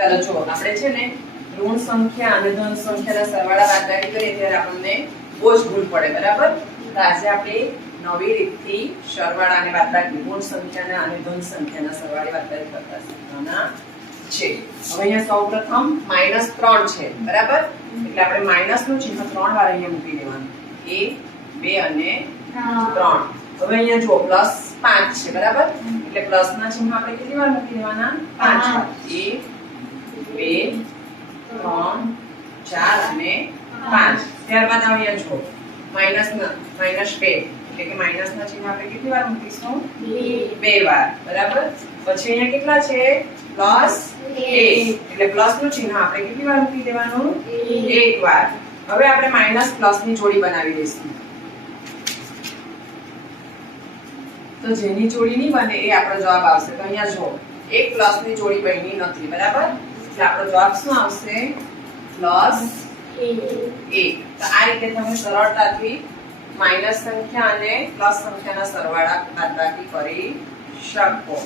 ચાલો જો આપણે છે ને ઋણ સંખ્યા અને ધન સંખ્યાના સરવાળા બાદબાકી કરીએ ત્યારે આપણને બહુ જ ભૂલ પડે, બરાબર? તો આજે આપણે નવી રીતથી સરવાળા અને બાદબાકી ઋણ સંખ્યાના અને ધન સંખ્યાના સરવાળે બાદબાકી કરતા શીખવાના છે. હવે અહીંયા સૌપ્રથમ -3 છે, બરાબર? એટલે આપણે માઈનસ નું ચિહ્ન 3 વાર અહીંયા મૂકી દેવાનું. 1 2 અને 3. હવે અહીંયા જો +5 છે, બરાબર? એટલે પ્લસ ના ચિહ્ન આપણે કેટલી વાર મૂકી દેવાના? 5 વાર. 1 2 3 4 અને 5. ત્યારબાદ અહીંયા જો -2 એટલે કે માઈનસ ના ચિહ્ન આપણે કેટલી વાર મૂકીશું? 2 વાર, બરાબર? પછી અહીંયા કેટલા છે? +1 એટલે પ્લસ નું ચિહ્ન આપણે કેટલી વાર મૂકી દેવાનું? 1 વાર. હવે આપણે માઈનસ પ્લસ ની જોડી બનાવી દઈશું. તો જેની જોડી નહીં બને એ આપણો જવાબ આવશે. તો અહીંયા જો એક પ્લસ ની જોડી બની નથી, બરાબર? એટલે આપણો જવાબ શું આવશે? +1. તો આ રીતે તમે સરળતાથી માઈનસ સંખ્યા અને પ્લસ સંખ્યાના સરવાળા બાદબાકી કરી શકો.